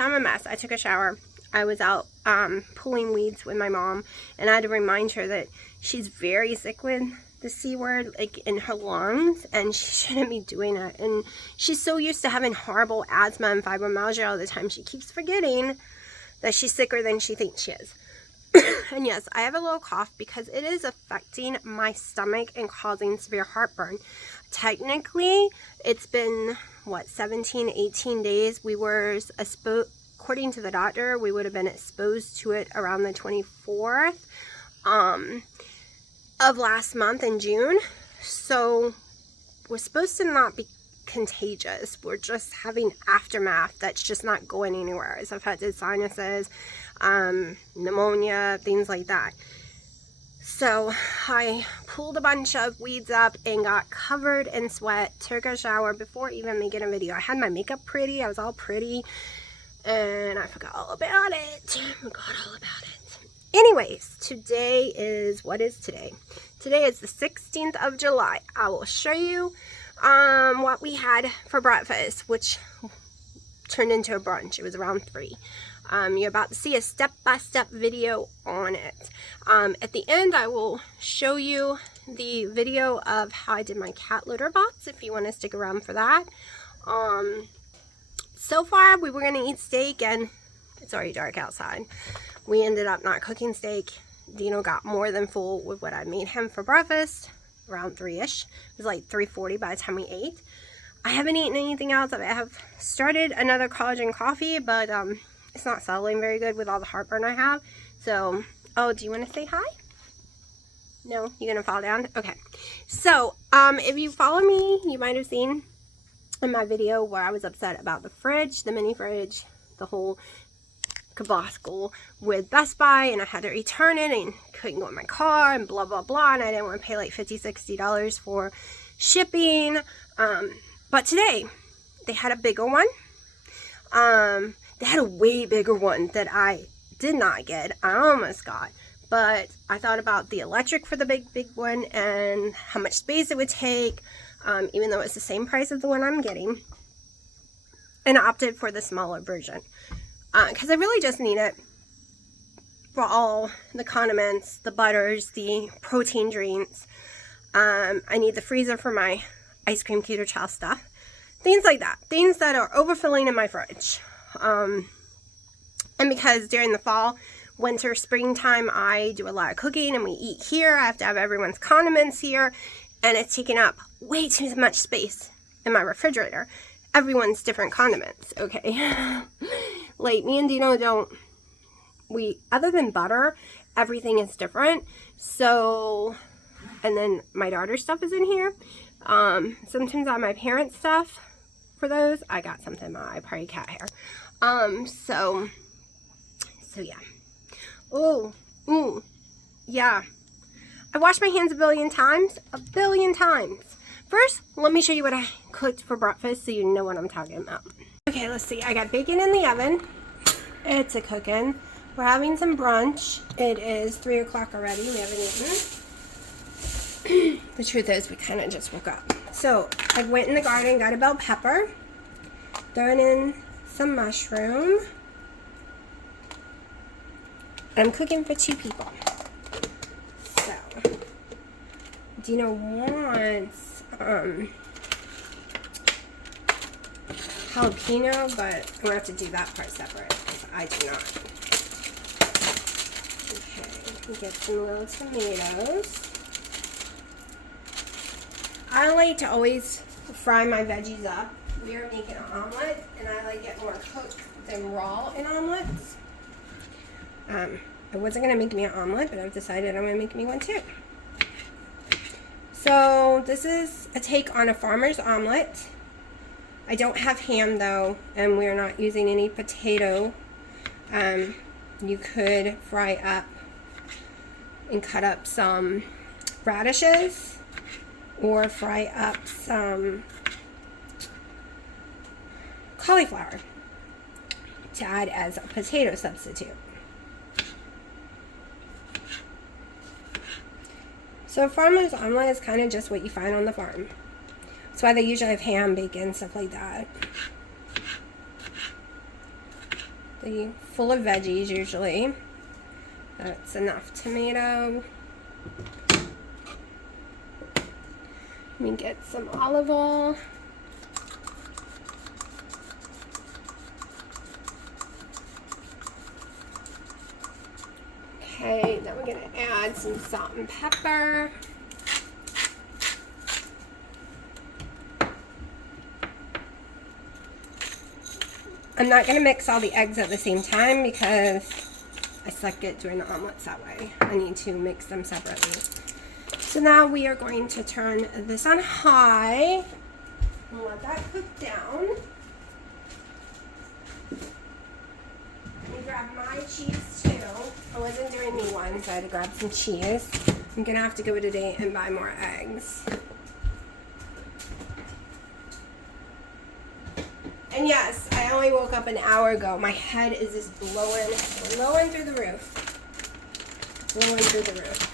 So I'm a mess. I took a shower. I was out pulling weeds with my mom, and I had to remind her that she's very sick with the C word, like in her lungs, and she shouldn't be doing it. And she's so used to having horrible asthma and fibromyalgia all the time, she keeps forgetting that she's sicker than she thinks she is. And yes, I have a little cough because it is affecting my stomach and causing severe heartburn. Technically, it's been, what, 17, 18 days. We were according to the doctor, we would have been exposed to it around the 24th of last month in June. So we're supposed to not be contagious. We're just having aftermath that's just not going anywhere. It's affected sinuses, pneumonia, things like that. So I pulled a bunch of weeds up and got covered in sweat, took a shower before even making a video. I had my makeup pretty, I was all pretty, and I forgot all about it. Anyways, today is, what is today? Today is the 16th of July. I will show you what we had for breakfast, which turned into a brunch. It was around 3. You're about to see a step-by-step video on it. At the end, I will show you the video of how I did my cat litter box, if you want to stick around for that. So far, we were going to eat steak, and it's already dark outside. We ended up not cooking steak. Dino got more than full with what I made him for breakfast, around 3-ish. It was like 3:40 by the time we ate. I haven't eaten anything else. I have started another collagen coffee, but it's not selling very good with all the heartburn I have. So, oh, do you want to say hi? No? You're going to fall down? Okay. So, if you follow me, you might have seen in my video where I was upset about the fridge, the mini fridge, the whole caboscle with Best Buy, and I had to return it and couldn't go in my car and blah, blah, blah, and I didn't want to pay like $50, $60 for shipping. But today, they had a bigger one. They had a way bigger one that I did not get. I almost got. But I thought about the electric for the big one and how much space it would take, even though it's the same price as the one I'm getting. And I opted for the smaller version. Because I really just need it for all the condiments, the butters, the protein drinks. I need the freezer for my ice cream keto chow stuff. Things like that. Things that are overfilling in my fridge. And because during the fall, winter, springtime, I do a lot of cooking and we eat here. I have to have everyone's condiments here. And it's taking up way too much space in my refrigerator. Everyone's different condiments, okay? Like, me and Dino other than butter, everything is different. So, and then my daughter's stuff is in here. Sometimes I have my parents' stuff for those. I got something, I probably cat hair. So yeah. Yeah. I washed my hands a billion times. First, let me show you what I cooked for breakfast so you know what I'm talking about. Okay, let's see. I got bacon in the oven. It's a cooking. We're having some brunch. It is 3 o'clock already. We haven't eaten. The truth is, we kind of just woke up. So, I went in the garden, got a bell pepper, thrown in some mushroom. I'm cooking for 2 people. So, Dino wants jalapeno, but I'm going to have to do that part separate because I do not. Okay, get some little tomatoes. I like to always fry my veggies up. We are making an omelet, and I like it more cooked than raw in omelets. I wasn't going to make me an omelet, but I've decided I'm going to make me one too. So this is a take on a farmer's omelet. I don't have ham though, and we're not using any potato. You could fry up and cut up some radishes, or fry up some cauliflower to add as a potato substitute. So a farmer's omelet is kind of just what you find on the farm. That's why they usually have ham, bacon, stuff like that. full of veggies usually. That's enough tomato. Let me get some olive oil. Okay, then we're going to add some salt and pepper. I'm not going to mix all the eggs at the same time because I suck at doing the omelets that way. I need to mix them separately. So now we are going to turn this on high and let that cook down. Let me grab my cheese too. I wasn't doing me one, so I had to grab some cheese. I'm going to have to go today and buy more eggs. And yes, I only woke up an hour ago. My head is just blowing through the roof. Blowing through the roof.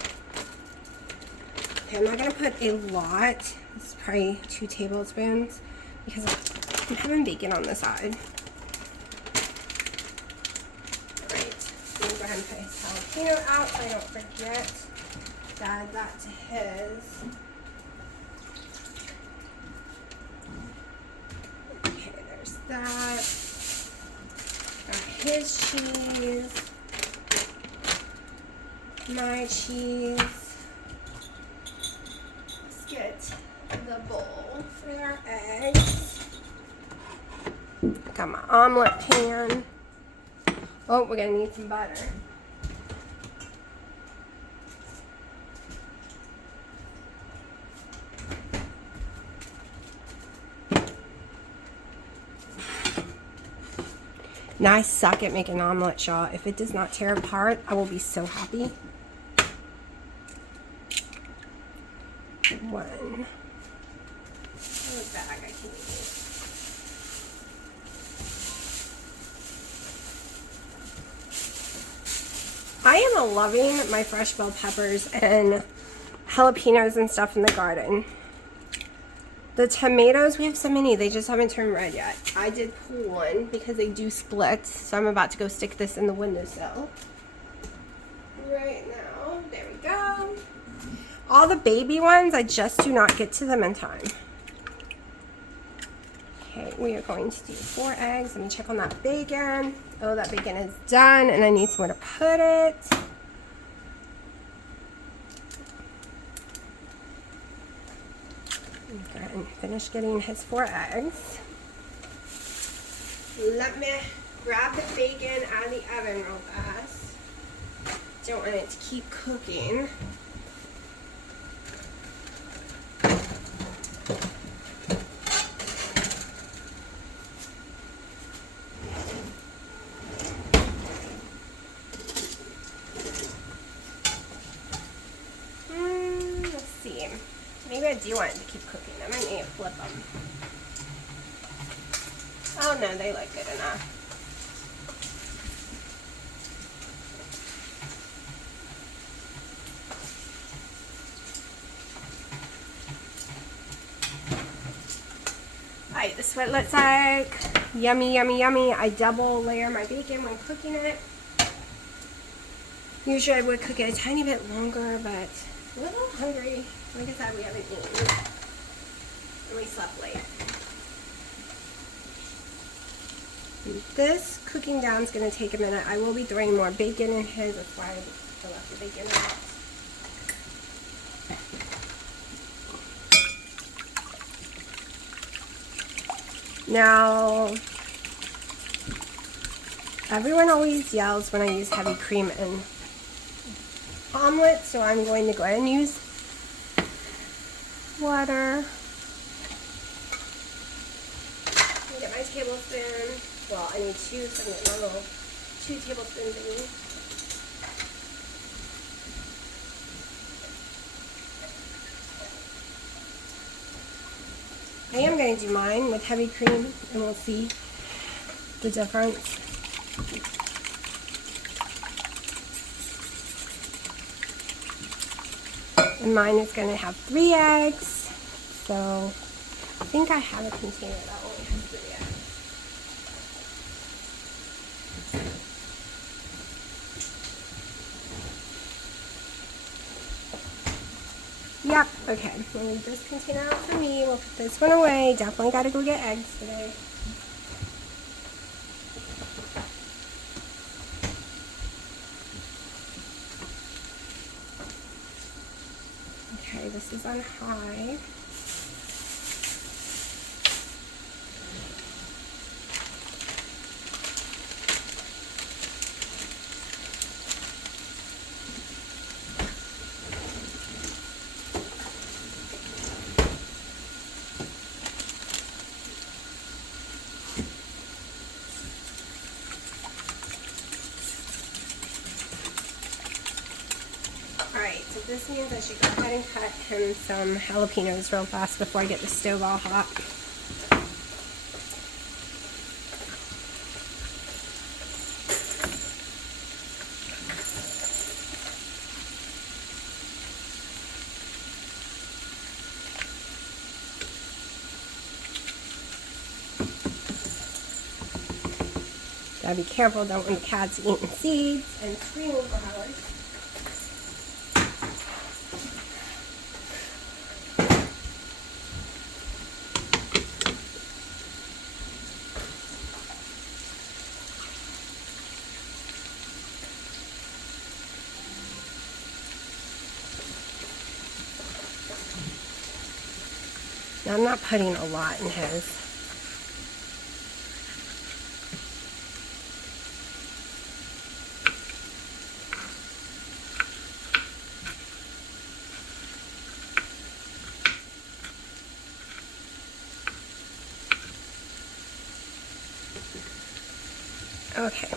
Okay, I'm not going to put a lot. This is probably 2 tablespoons because I'm having bacon on the side. Alright, I'm going to go ahead and put his jalapeno out so I don't forget to add that to his. That. Got his cheese. My cheese. Let's get the bowl for our eggs. Got my omelet pan. Oh, we're gonna need some butter. Now I suck at making an omelet, y'all. If it does not tear apart, I will be so happy. 1. Oh, bag I can use. I am loving my fresh bell peppers and jalapenos and stuff in the garden. The tomatoes, we have so many, they just haven't turned red yet. I did pull one because they do split, so I'm about to go stick this in the windowsill. Right now, there we go. All the baby ones, I just do not get to them in time. Okay, we are going to do 4 eggs. Let me check on that bacon. Oh, that bacon is done, and I need somewhere to put it. Go ahead and finish getting his 4 eggs. Let me grab the bacon out of the oven real fast. Don't want it to keep cooking. Let's see. Maybe I do want it to keep cooking. I might need to flip them. Oh no, they look good enough. Alright, this is what it looks like. Yummy, yummy, yummy. I double layer my bacon when cooking it. Usually I would cook it a tiny bit longer, but I'm a little hungry. Like I said, we haven't eaten. And we slept late. This cooking down is going to take a minute. I will be throwing more bacon in his. That's why I left the bacon out. Now, everyone always yells when I use heavy cream in omelet, so I'm going to go ahead and use water. Get my tablespoon. Well, I need 2, so I'm going to get my little 2 tablespoon thingy. I am going to do mine with heavy cream, and we'll see the difference. And mine is going to have 3 eggs, so I think I have a container that only has 3 eggs. Yep, okay. We'll leave this container out for me. We'll put this one away. Definitely got to go get eggs today. Okay, this is on high. Alright, so this means I should go ahead and cut him some jalapenos real fast before I get the stove all hot. Gotta be careful, don't want the cats eating seeds and screaming for hours. Now, I'm not putting a lot in his. Okay.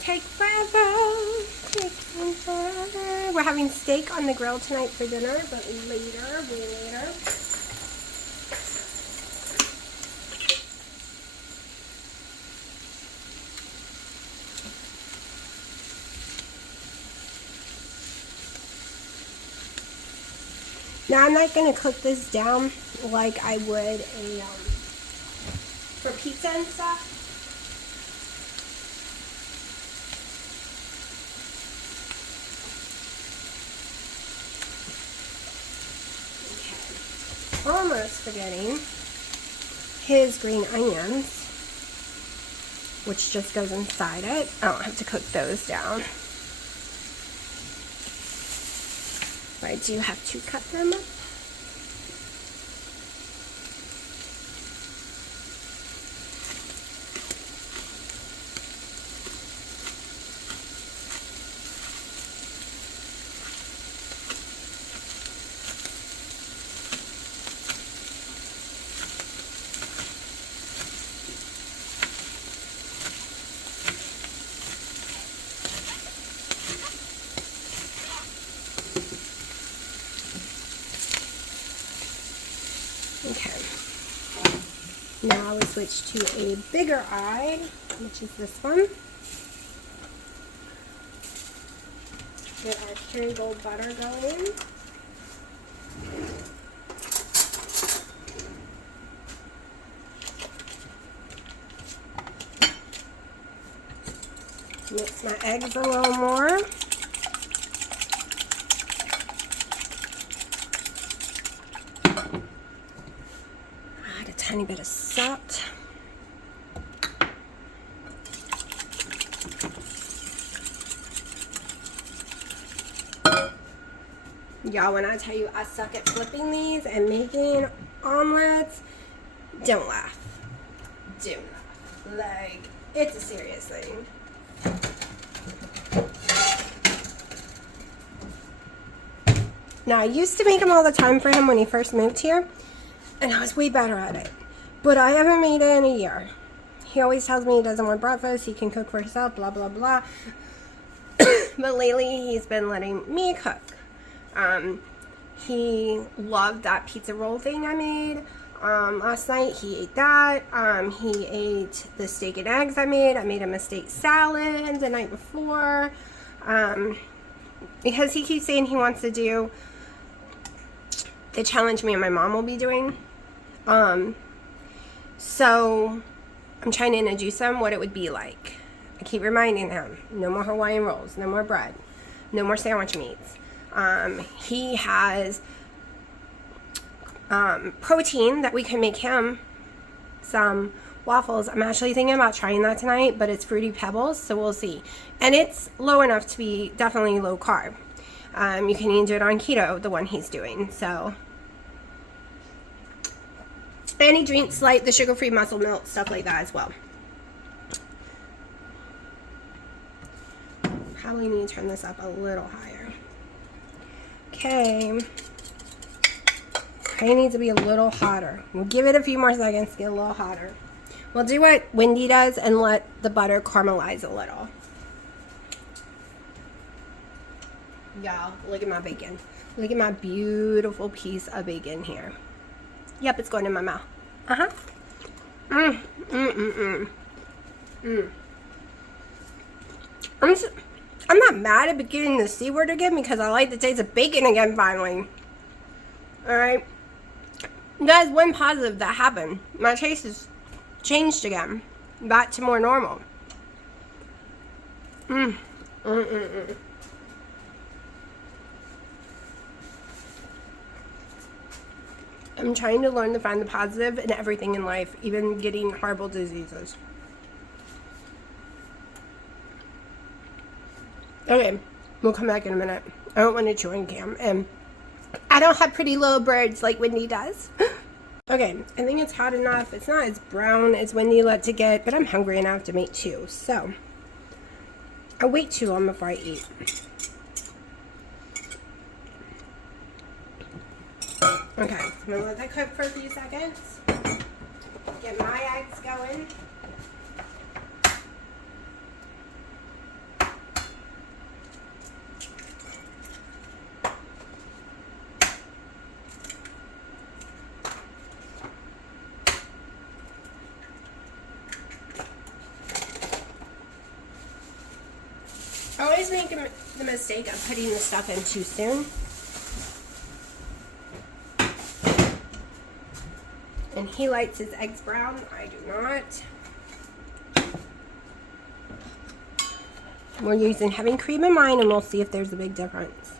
Take forever. We're having steak on the grill tonight for dinner, but later, way later. Now I'm not going to cook this down like I would for pizza and stuff. Okay. Almost forgetting his green onions, which just goes inside it. I don't have to cook those down. I do have to cut them up. Okay, now we switch to a bigger eye, which is this one. Get our Kerrygold butter going. Mix my eggs a little more. Tiny bit of salt. Y'all, when I tell you I suck at flipping these and making omelets, don't laugh. Do not. Like, it's a serious thing. Now, I used to make them all the time for him when he first moved here, and I was way better at it. But I haven't made it in a year. He always tells me he doesn't want breakfast, he can cook for himself, blah, blah, blah. But lately, he's been letting me cook. He loved that pizza roll thing I made last night. He ate that. He ate the steak and eggs I made. I made him a steak salad the night before. Because he keeps saying he wants to do the challenge me and my mom will be doing. So I'm trying to introduce him what it would be like. I keep reminding him, no more Hawaiian rolls, no more bread, no more sandwich meats. He has protein that we can make him some waffles. I'm actually thinking about trying that tonight, but it's Fruity Pebbles, so we'll see. And it's low enough to be definitely low carb. You can even do it on keto, the one he's doing. So, and he drinks like the sugar-free muscle milk, stuff like that as well. Probably need to turn this up a little higher. Okay. Probably needs to be a little hotter. We'll give it a few more seconds to get a little hotter. We'll do what Wendy does and let the butter caramelize a little. Y'all, look at my bacon. Look at my beautiful piece of bacon here. Yep, it's going in my mouth. Uh-huh. I'm not mad at getting the C word again because I like the taste of bacon again finally. Alright. That is one positive that happened. My taste has changed again. Back to more normal. I'm trying to learn to find the positive in everything in life, even getting horrible diseases. Okay, we'll come back in a minute. I don't want to chew on cam. And I don't have pretty little birds like Wendy does. Okay, I think it's hot enough. It's not as brown as Wendy lets it get, but I'm hungry enough to make two. So, I'll wait too long before I eat. Okay, I'm going to let that cook for a few seconds. Get my eggs going. I always make the mistake of putting the stuff in too soon. And he likes his eggs brown. I do not. We're using heavy cream in mine, and we'll see if there's a big difference.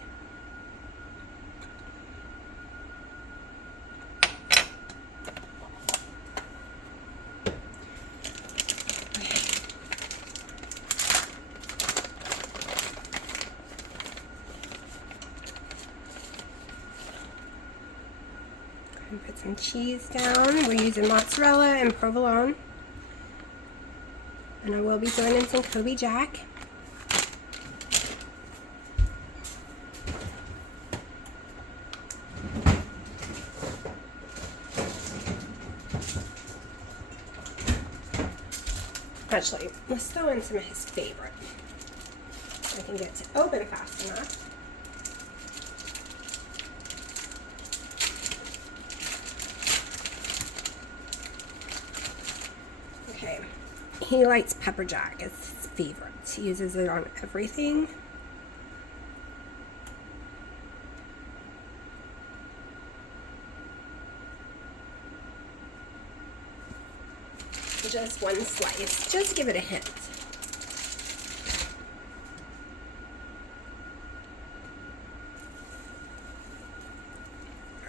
Put some cheese down. We're using mozzarella and provolone. And I will be throwing in some Kobe Jack. Actually, let's throw in some of his favorite. I can get to open fast enough. Okay, he likes pepper jack. It's his favorite. He uses it on everything. Just one slice, just to give it a hint.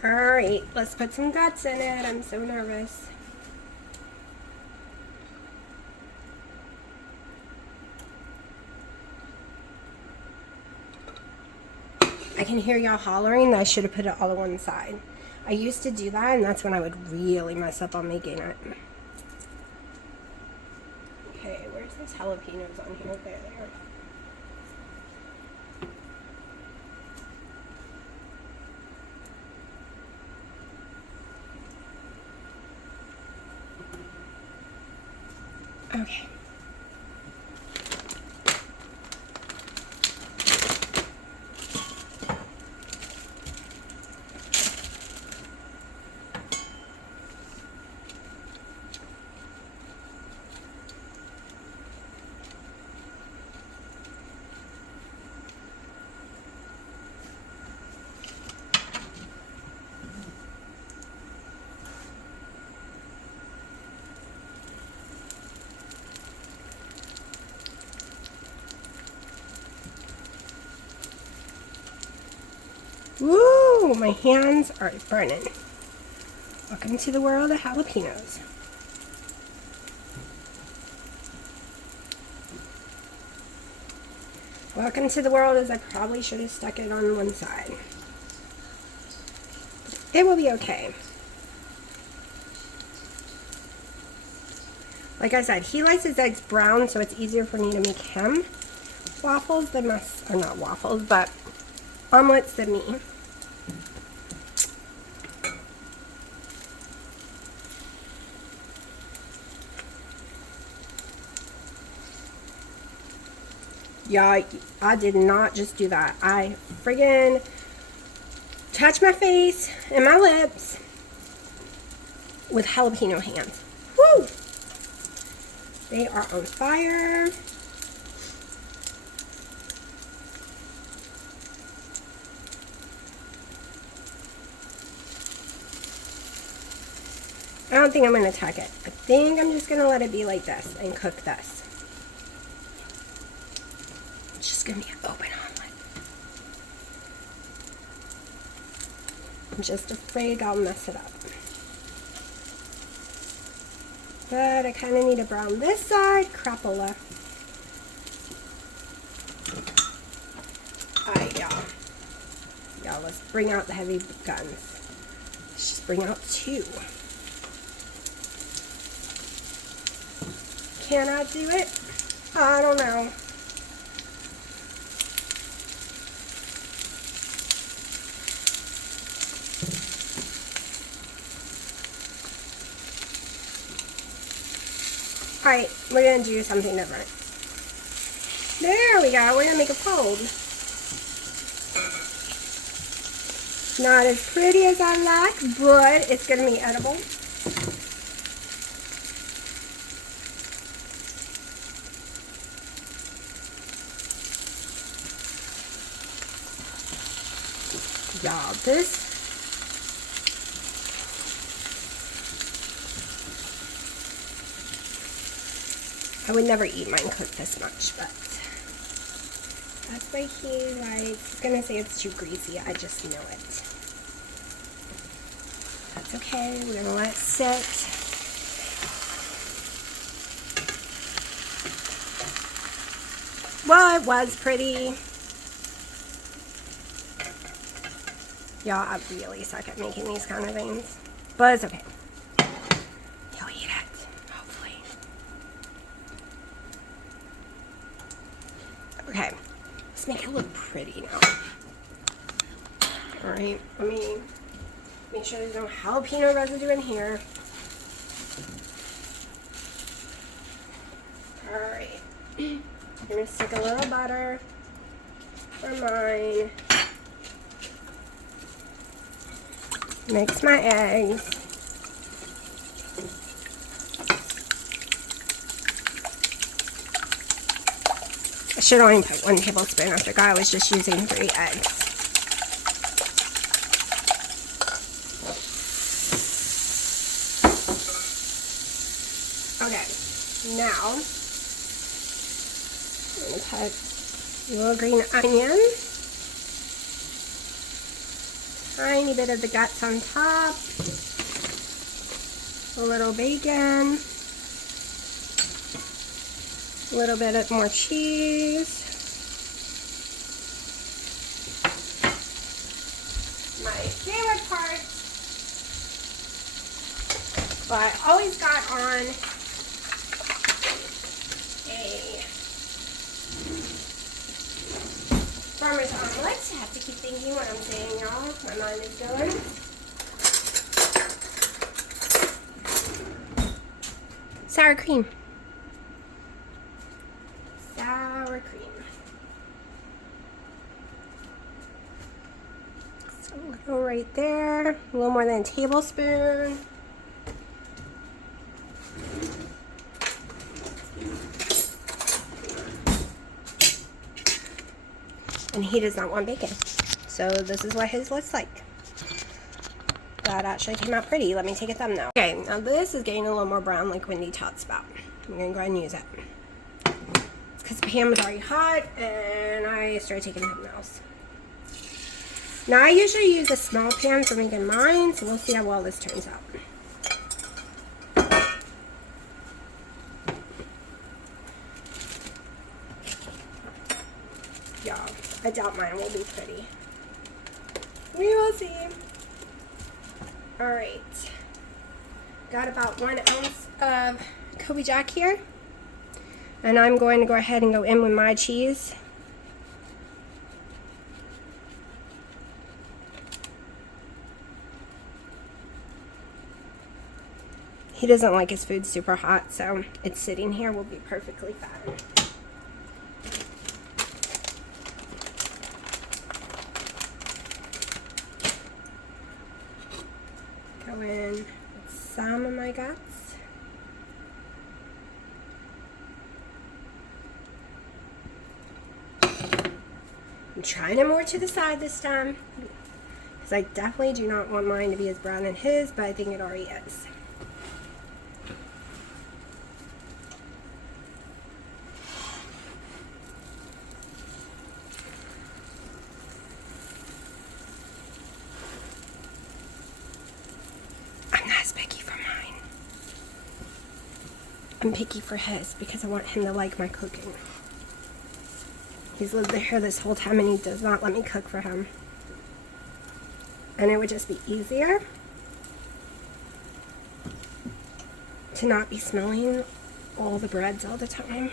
Alright, let's put some guts in it. I'm so nervous. I can hear y'all hollering that I should have put it all on one side. I used to do that, and that's when I would really mess up on making it. Okay, where's those jalapenos on here? There they are. Okay. Woo! My hands are burning. Welcome to the world of jalapenos. Welcome to the world, as I probably should have stuck it on one side. It will be okay. Like I said, he likes his eggs brown, so it's easier for me to make him waffles than or not waffles, but omelets than me. Yeah, I did not just do that. I friggin' touched my face and my lips with jalapeno hands. Woo! They are on fire. I don't think I'm going to tuck it. I think I'm just going to let it be like this and cook this. It's just going to be an open omelet. I'm just afraid I'll mess it up. But I kind of need to brown this side. Crapola. Alright, y'all. Y'all, let's bring out the heavy guns. Let's just bring out 2. Can I do it? I don't know. Alright, we're going to do something different. There we go. We're going to make a fold. Not as pretty as I like, but it's going to be edible. Y'all, this I would never eat mine cooked this much, but that's why he likes. He's gonna say it's too greasy. I just know it. That's okay. We're gonna let it sit. Well, it was pretty. Y'all, I really suck at making these kind of things, but it's okay. You'll eat it, hopefully. Okay, let's make it look pretty now. Alright, let me make sure there's no jalapeno residue in here. Alright, I'm gonna stick a little butter for mine. Mix my eggs. I should only put 1 tablespoon. I forgot I was just using 3 eggs. Okay, now I'm going to put a little green onion. Tiny bit of the guts on top, a little bacon, a little bit of more cheese, my favorite part, but I always got on a farmer's omelette. I have to keep thinking what I'm saying, y'all. My mind is going. Sour cream. Sour cream. So a little right there. A little more than a tablespoon. And he does not want bacon. So this is what his looks like. That actually came out pretty. Let me take a thumbnail. Okay, now this is getting a little more brown like Wendy talks about. I'm going to go ahead and use it. It's because the pan was already hot and I started taking thumbnails. Now I usually use a small pan for making mine, so we'll see how well this turns out. Y'all, I doubt mine will be pretty. We will see. Alright. Got about 1 ounce of Kobe Jack here. And I'm going to go ahead and go in with my cheese. He doesn't like his food super hot, so it's sitting here will be perfectly fine. Go in with some of my guts. I'm trying it more to the side this time, because I definitely do not want mine to be as brown as his, but I think it already is. I'm not as picky for mine. I'm picky for his because I want him to like my cooking. He's lived here this whole time and he does not let me cook for him. And it would just be easier to not be smelling all the breads all the time.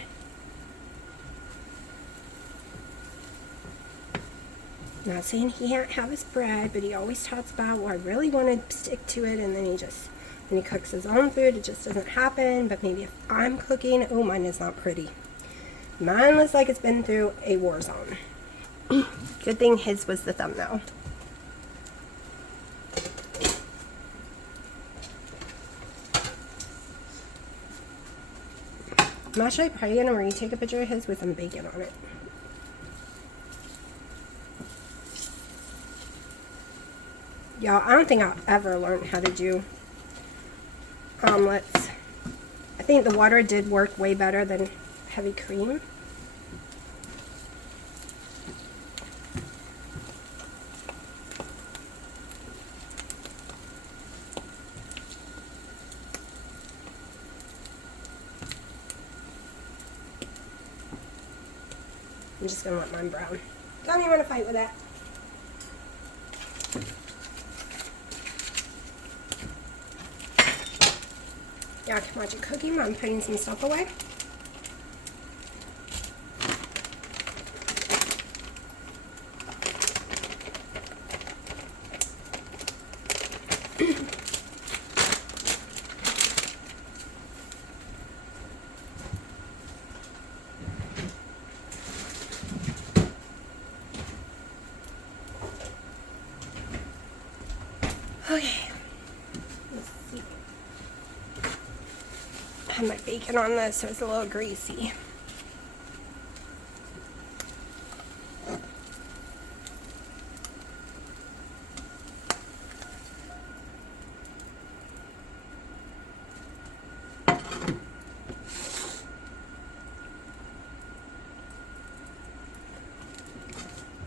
Not saying he can't have his bread, but he always talks about, well, I really want to stick to it, and then when he cooks his own food, it just doesn't happen. But maybe if I'm cooking, oh, mine is not pretty. Mine looks like it's been through a war zone. Good thing his was the thumbnail. I'm actually probably going to retake a picture of his with some bacon on it. Y'all, I don't think I'll ever learn how to do omelets. I think the water did work way better than heavy cream. I'm just going to let mine brown. Don't even want to fight with that. Y'all can watch it cooking. I'm putting some stuff away. Okay. Let's see. I have my bacon on this, so it's a little greasy.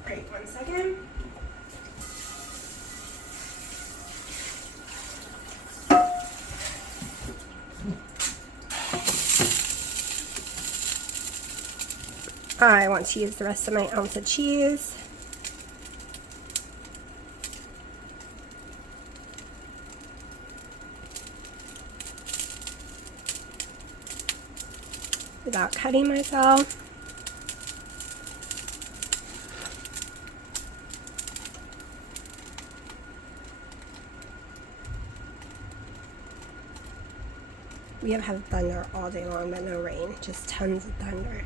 Alright, 1 second. I want to use the rest of my ounce of cheese. Without cutting myself. We have had thunder all day long, but no rain, just tons of thunder.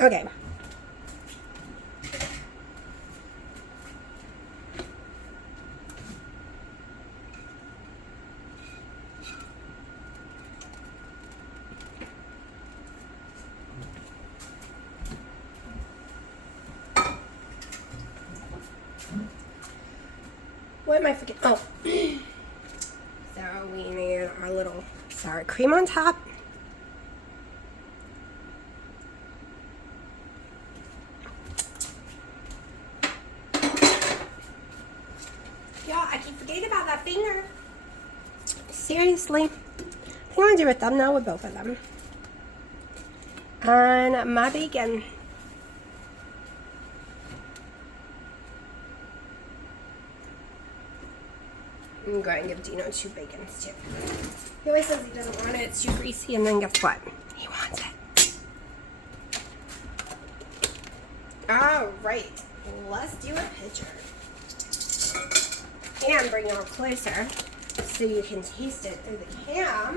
Okay. What am I forgetting? Oh. So we need our little sour cream on top. seriously, I want to do a thumbnail with both of them. On my bacon. I'm going to give Dino 2 bacons too. He always says he doesn't want it, it's too greasy, and then guess what? He wants it. Alright, let's do a picture. And bring it up closer so you can taste it through the cam.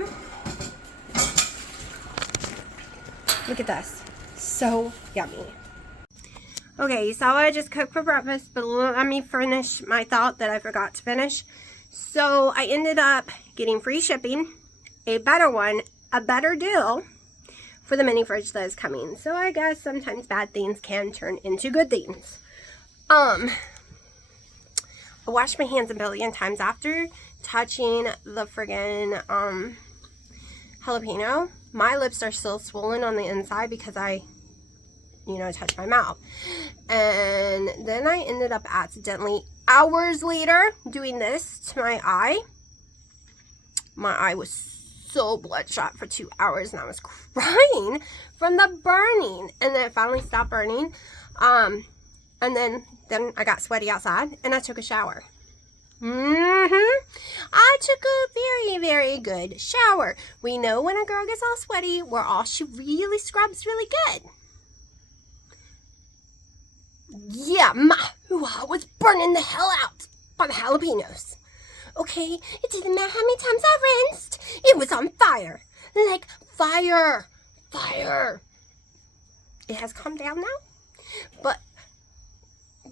Look at this. So yummy. Okay, you saw what I just cooked for breakfast, but let me finish my thought that I forgot to finish. So I ended up getting free shipping, a better one, a better deal for the mini fridge that is coming. So I guess sometimes bad things can turn into good things. I washed my hands a billion times after touching the friggin' jalapeno. My lips are still swollen on the inside because I touched my mouth. And then I ended up accidentally, hours later, doing this to my eye. My eye was so bloodshot for 2 hours and I was crying from the burning. And then it finally stopped burning. And then I got sweaty outside and I took a shower. I took a very, very good shower. We know when a girl gets all sweaty, she really scrubs really good. Yeah, I was burning the hell out by the jalapenos. Okay, it didn't matter how many times I rinsed. It was on fire. Like fire. Fire. It has calmed down now.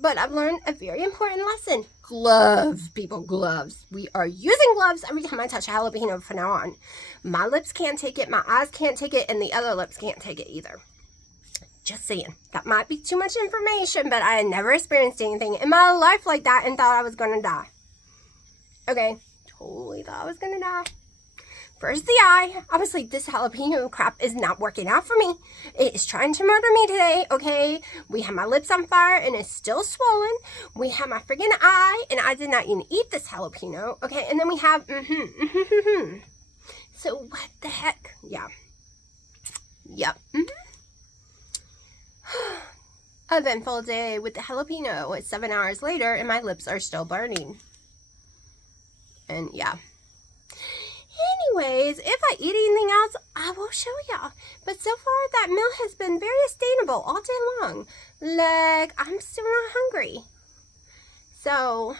But I've learned a very important lesson. Gloves, people, gloves. We are using gloves every time I touch a jalapeno from now on. My lips can't take it, my eyes can't take it, and the other lips can't take it either. Just saying. That might be too much information, but I had never experienced anything in my life like that and thought I was going to die. Okay, totally thought I was going to die. First the eye. I was like, this jalapeno crap is not working out for me. It is trying to murder me today, okay? We have my lips on fire and it's still swollen. We have my friggin' eye and I did not even eat this jalapeno, okay? And then we have, So what the heck? Yeah. Yep. Eventful day with the jalapeno. It's 7 hours later and my lips are still burning. And yeah. Anyways, if I eat anything else, I will show y'all. But so far, that meal has been very sustainable all day long. Like, I'm still not hungry. So,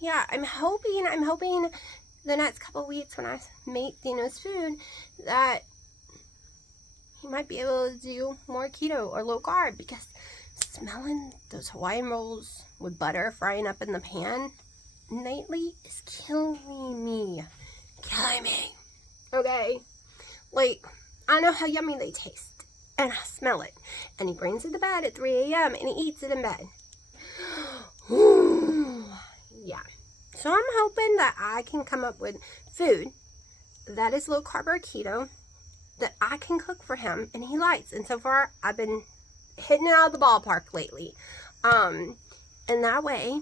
yeah, I'm hoping the next couple weeks when I make Dino's food that he might be able to do more keto or low carb, because smelling those Hawaiian rolls with butter frying up in the pan nightly is killing me. Killing me. Okay? Like, I know how yummy they taste. And I smell it. And he brings it to bed at 3 a.m. and he eats it in bed. Yeah. So I'm hoping that I can come up with food that is low carb or keto that I can cook for him and he likes. And so far, I've been hitting it out of the ballpark lately. And that way,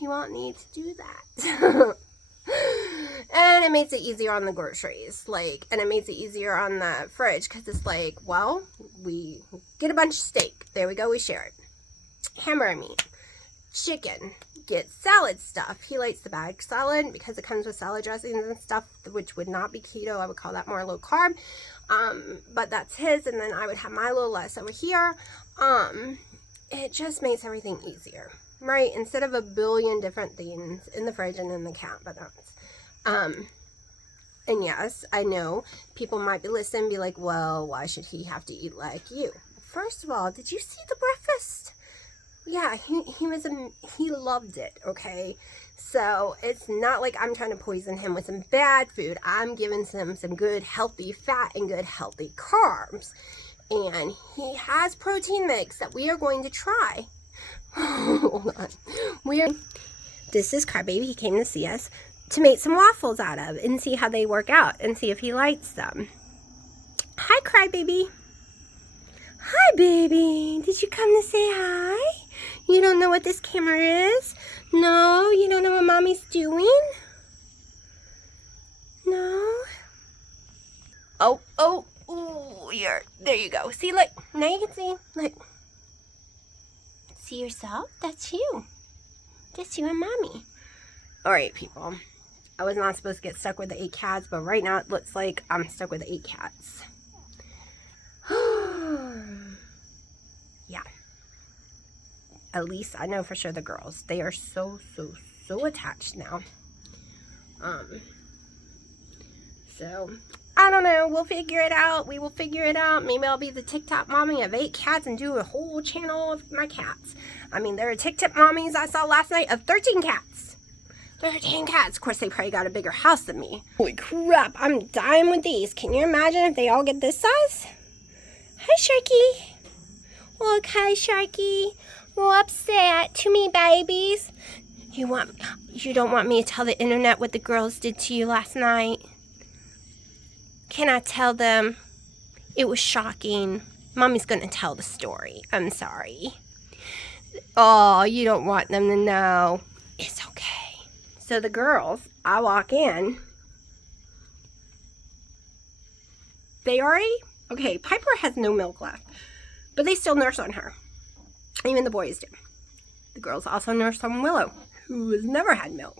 he won't need to do that. And it makes it easier on the groceries, and it makes it easier on the fridge, because it's like, well, we get a bunch of steak, there we go, we share it, hamburger meat, chicken, get salad stuff. He likes the bag salad because it comes with salad dressings and stuff, which would not be keto. I would call that more low carb, but that's his. And then I would have my little lettuce over here. It just makes everything easier. Right, instead of a billion different things in the fridge and in the cabinets. And yes, I know people might be listening and be like, well, why should he have to eat like you? First of all, did you see the breakfast? Yeah, he loved it, okay? So it's not like I'm trying to poison him with some bad food. I'm giving him some good healthy fat and good healthy carbs. And he has protein mix that we are going to try. Hold on. This is Crybaby. He came to see us to make some waffles out of and see how they work out and see if he likes them. Hi, Crybaby. Hi, baby. Did you come to say hi? You don't know what this camera is? No? You don't know what Mommy's doing? No? Oh, ooh, there you go. See, look, now you can see, look. See yourself? That's you. That's you and Mommy. All right, people. I was not supposed to get stuck with the 8 cats, but right now it looks like I'm stuck with the 8 cats. Yeah. At least I know for sure the girls. They are so attached now. So, I don't know. We'll figure it out. We will figure it out. Maybe I'll be the TikTok mommy of 8 cats and do a whole channel of my cats. I mean, there are TikTok mommies I saw last night of 13 cats. 13 cats. Of course, they probably got a bigger house than me. Holy crap. I'm dying with these. Can you imagine if they all get this size? Hi, Sharky. Look, hi, Sharky. Well, upset to me, babies. You don't want me to tell the internet what the girls did to you last night? Can I tell them? It was shocking. Mommy's gonna tell the story. I'm sorry. Oh, you don't want them to know. It's okay. So the girls, I walk in. They already, okay, Piper has no milk left, but they still nurse on her. Even the boys do. The girls also nurse on Willow, who has never had milk.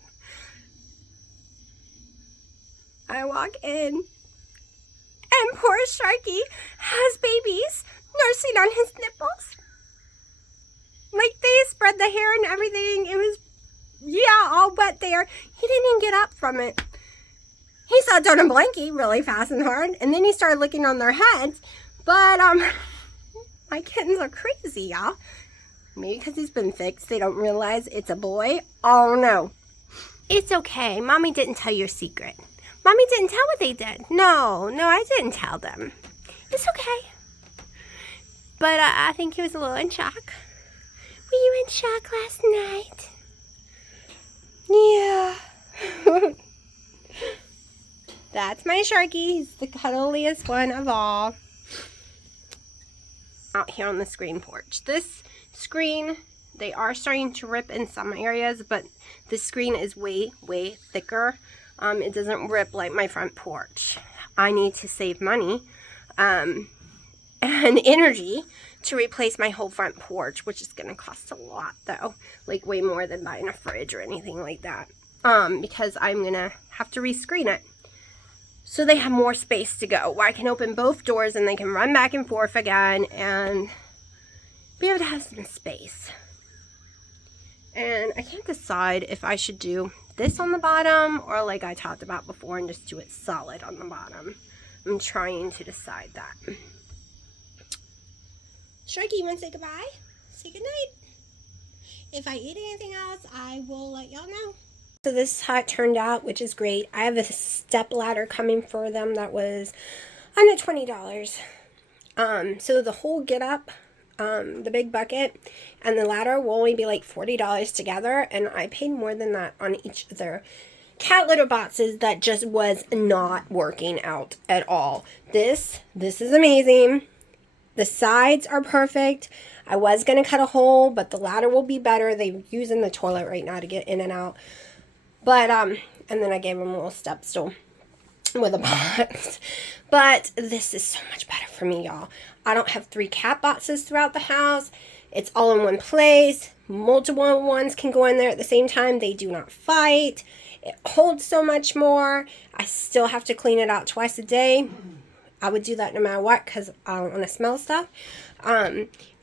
I walk in, and poor Sharky has babies nursing on his nipples. Like, they spread the hair and everything. It was, yeah, all wet there. He didn't even get up from it. He sat down in a blankie really fast and hard, and then he started licking on their heads. But, my kittens are crazy, y'all. Maybe because he's been fixed, they don't realize it's a boy. Oh, no. It's okay. Mommy didn't tell your secret. Mommy didn't tell what they did. No, I didn't tell them. It's okay. But I think he was a little in shock. Were you in shock last night? Yeah. That's my Sharky. He's the cuddliest one of all. Out here on the screen porch. This screen, they are starting to rip in some areas, but this screen is way thicker. It doesn't rip like my front porch. I need to save money and energy to replace my whole front porch, which is going to cost a lot though, like way more than buying a fridge or anything like that, because I'm going to have to rescreen it. So they have more space to go, where I can open both doors and they can run back and forth again and be able to have some space. And I can't decide if I should do this on the bottom or like I talked about before and just do it solid on the bottom. I'm trying to decide that. Sharky, you want to say goodbye? Say goodnight. If I eat anything else, I will let y'all know. So this is how it turned out, which is great. I have a step ladder coming for them that was under $20. So the whole get up, the big bucket, and the ladder will only be like $40 together, and I paid more than that on each of their cat litter boxes that just was not working out at all. This is amazing. The sides are perfect. I was going to cut a hole, but the ladder will be better. They're using the toilet right now to get in and out. But, and then I gave them a little step stool with a box. But this is so much better for me, y'all. I don't have 3 cat boxes throughout the house. It's all in one place. Multiple ones can go in there at the same time. They do not fight. It holds so much more. I still have to clean it out twice a day. I would do that no matter what because I don't want to smell stuff.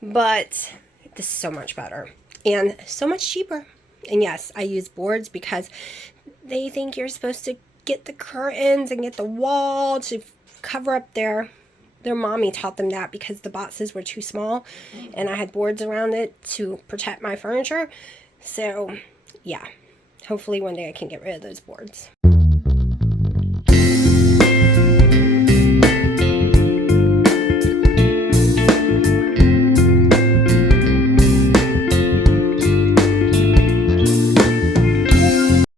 But this is so much better and so much cheaper. And yes, I use boards because they think you're supposed to get the curtains and get the wall to cover up their mommy taught them that because the boxes were too small and I had boards around it to protect my furniture. So yeah, hopefully one day I can get rid of those boards.